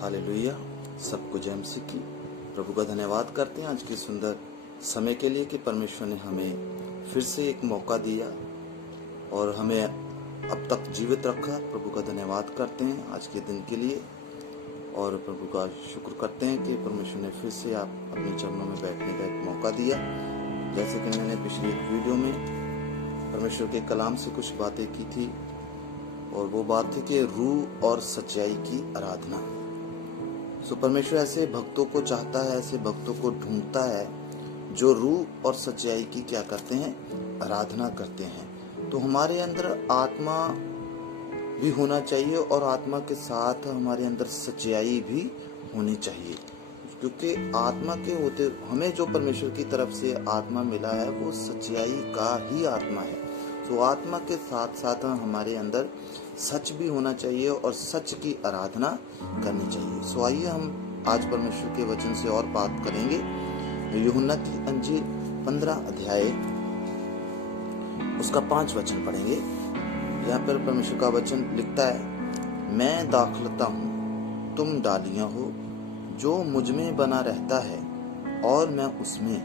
Hallelujah. सबको जय मसीह की। प्रभु का धन्यवाद करते हैं आज के सुंदर समय के लिए कि परमेश्वर ने हमें फिर से एक मौका दिया और हमें अब तक जीवित रखा। प्रभु का धन्यवाद करते हैं आज के दिन के लिए और प्रभु का शुक्र करते हैं कि परमेश्वर ने फिर से आप अपने चरणों में बैठने का एक मौका दिया। जैसे कि मैंने पिछले एक वीडियो में परमेश्वर के कलाम से कुछ बातें की थी और वो बात थी कि रूह और सच्चाई की आराधना। परमेश्वर ऐसे भक्तों को चाहता है, ऐसे भक्तों को ढूंढता है जो रूह और सच्चाई की क्या करते हैं, आराधना करते हैं। तो हमारे अंदर आत्मा भी होना चाहिए और आत्मा के साथ हमारे अंदर सच्चाई भी होनी चाहिए, क्योंकि आत्मा के होते हमें जो परमेश्वर की तरफ से आत्मा मिला है वो सच्चाई का ही आत्मा है। तो आत्मा के साथ साथ हमारे अंदर सच भी होना चाहिए और सच की आराधना करनी चाहिए। आइए हम आज परमेश्वर के वचन से और बात करेंगे। यूहन्ना की अंजील 15 अध्याय उसका 5 वचन पढ़ेंगे। यहाँ पर परमेश्वर का वचन लिखता है, मैं दाखलता हूँ, तुम डालियां हो। जो मुझ में बना रहता है और मैं उसमें,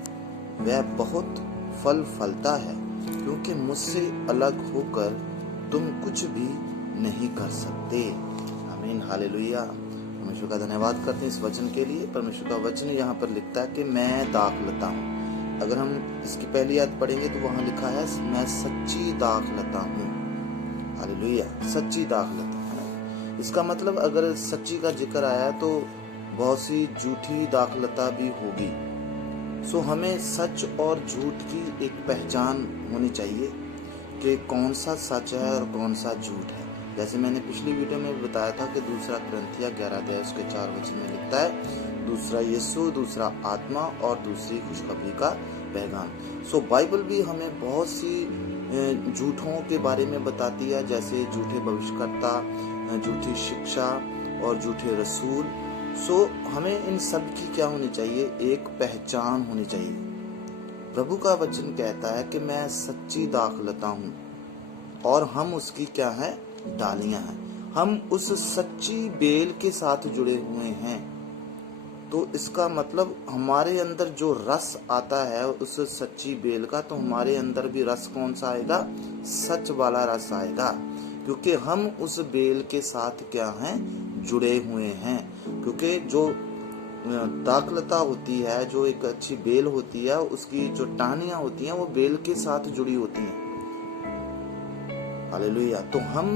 वह बहुत फल फलता है, क्योंकि मुझसे अलग होकर तुम कुछ भी नहीं कर सकते। आमीन, हालेलुया। परमेश्वर का धन्यवाद करते हैं इस वचन के लिए। परमेश्वर का वचन यहाँ पर लिखता है कि मैं दाखलता हूँ। अगर हम इसकी पहली आयत पढ़ेंगे तो वहाँ लिखा है, मैं सच्ची दाखलता हूँ। हालेलुया, सच्ची दाखलता है ना। इसका मतलब अगर सच्ची का जिक्र आया तो बहुत सी झूठी दाखलता भी होगी। हमें सच और झूठ की एक पहचान होनी चाहिए कि कौन सा सच है और कौन सा झूठ है। जैसे मैंने पिछली वीडियो में बताया था कि दूसरा कुरिन्थियों 11 अध्याय उसके 4 वचन में लिखता है, दूसरा यीशु, दूसरा आत्मा और दूसरी खुशखबरी का पैगाम। बाइबल भी हमें बहुत सी झूठों के बारे में बताती है, जैसे झूठे भविष्यवक्ता, झूठी शिक्षा और झूठे रसूल। हमें इन सब की क्या होनी चाहिए, एक पहचान होनी चाहिए। प्रभु का वचन कहता है कि मैं सच्ची दाखलता हूँ और हम उसकी क्या है, डालियां हैं। हम उस सच्ची बेल के साथ जुड़े हुए हैं। तो इसका मतलब हमारे अंदर जो रस आता है उस सच्ची बेल का, तो हमारे अंदर भी रस कौन सा आएगा, सच वाला रस आएगा, क्योंकि हम उस बेल के साथ क्या हैं, जुड़े हुए हैं। क्योंकि जो दाखलता होती है, जो एक अच्छी बेल होती है, उसकी जो टहनियां होती हैं वो बेल के साथ जुड़ी होती हैं। हालेलुया। तो हम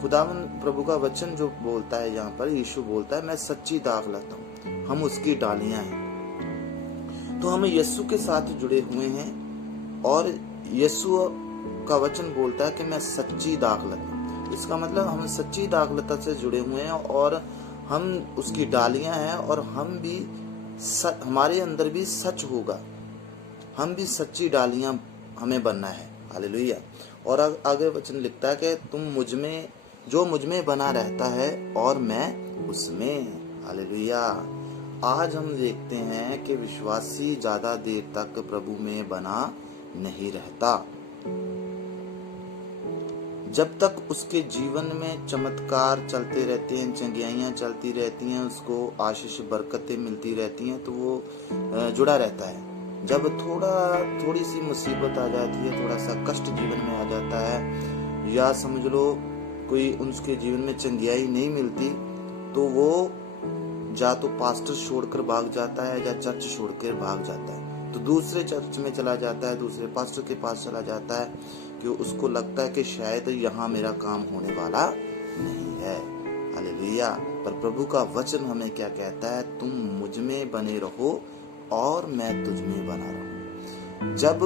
खुदावन प्रभु का वचन जो बोलता है, यहाँ पर यीशु बोलता है, मैं सच्ची दाखलता हूँ, हम उसकी डालियां हैं। तो हम यीशु के साथ जुड़े हुए हैं और यीशु का वचन बोलता है कि मैं सच्ची दाखलता हूँ। इसका मतलब हम सच्ची दाखलता से जुड़े हुए हैं और हम उसकी डालियां हैं और हम भी हमारे अंदर भी सच होगा, हम भी सच्ची डालियां हमें बनना है। हालेलुया। और आगे वचन लिखता है कि तुम मुझ में, जो मुझ में बना रहता है और मैं उसमें। हालेलुया। आज हम देखते हैं कि विश्वासी ज्यादा देर तक प्रभु में बना नहीं रहता जब तक उसके जीवन में चमत्कार चलते रहते हैं, चंगियाइयाँ चलती रहती हैं, उसको आशीष बरकतें मिलती रहती हैं, तो वो जुड़ा रहता है। जब थोड़ी सी मुसीबत आ जाती है, थोड़ा सा कष्ट जीवन में आ जाता है, या समझ लो कोई उसके जीवन में चंगियाई नहीं मिलती, तो वो या तो पास्टर छोड़कर भाग जाता है या चर्च छोड़कर भाग जाता है, तो दूसरे चर्च में चला जाता है, दूसरे पास्टर के पास चला जाता है, कि उसको लगता है कि शायद यहाँ मेरा काम होने वाला नहीं है। हालेलुया। पर प्रभु का वचन हमें क्या कहता है, तुम मुझ में बने रहो और मैं तुझ में बना रहूं। जब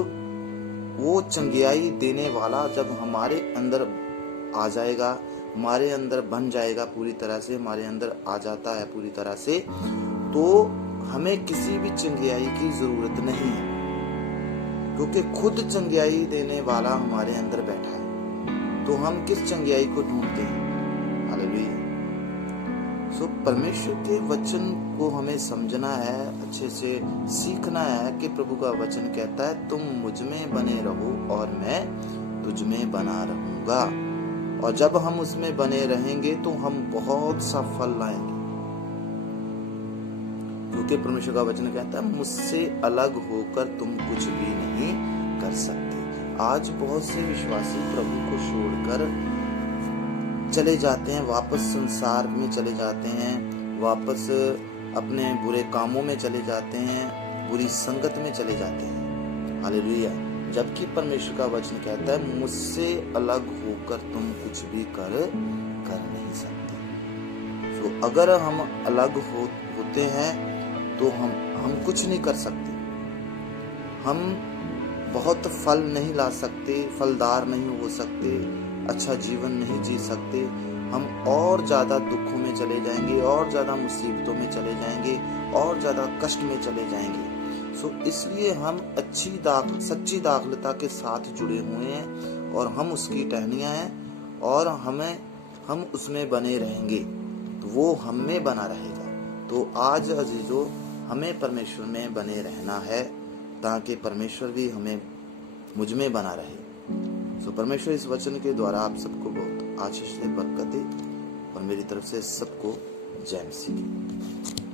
वो चंगियाई देने वाला जब हमारे अंदर आ जाएगा, हमारे अंदर बन जाएगा पूरी तरह से, हमारे अंदर आ जाता है पूरी तरह से, तो हमें किसी भी चंगियाई की जरूरत नहीं है, क्योंकि खुद चंगियाई देने वाला हमारे अंदर बैठा है। तो हम किस चंगियाई को ढूंढते हैं। हालेलुया। परमेश्वर के वचन को हमें समझना है, अच्छे से सीखना है कि प्रभु का वचन कहता है, तुम मुझ में बने रहो और मैं तुझ में बना रहूंगा। और जब हम उसमें बने रहेंगे तो हम बहुत सा फल लाएंगे। क्योंकि परमेश्वर का वचन कहता है मुझसे अलग होकर तुम कुछ भी नहीं कर सकते। आज बहुत से विश्वासी प्रभु को छोड़कर चले जाते हैं, वापस संसार में चले जाते हैं, वापस अपने बुरे कामों में चले जाते हैं, बुरी संगत में चले जाते हैं। हालेलुया। जबकि परमेश्वर का वचन कहता है मुझसे अलग होकर तुम कुछ भी कर नहीं सकते। तो अगर हम अलग होते हैं तो हम कुछ नहीं कर सकते। हम बहुत फल नहीं ला सकते, फलदार नहीं हो सकते, अच्छा जीवन नहीं जी सकते। हम और ज़्यादा दुखों में चले जाएंगे, और ज़्यादा मुसीबतों में चले जाएंगे, और ज़्यादा कष्ट में चले जाएंगे। इसलिए हम सच्ची दाखलता के साथ जुड़े हुए हैं और हम उसकी टहनियाँ हैं और हम उसमें बने रहेंगे तो वो हम में बना रहेगा। तो आज अजीजों, हमें परमेश्वर में बने रहना है ताकि परमेश्वर भी मुझ में बना रहे। परमेश्वर इस वचन के द्वारा आप सबको बहुत आशीष दे, बरकत दे और मेरी तरफ से सबको जय मसीह।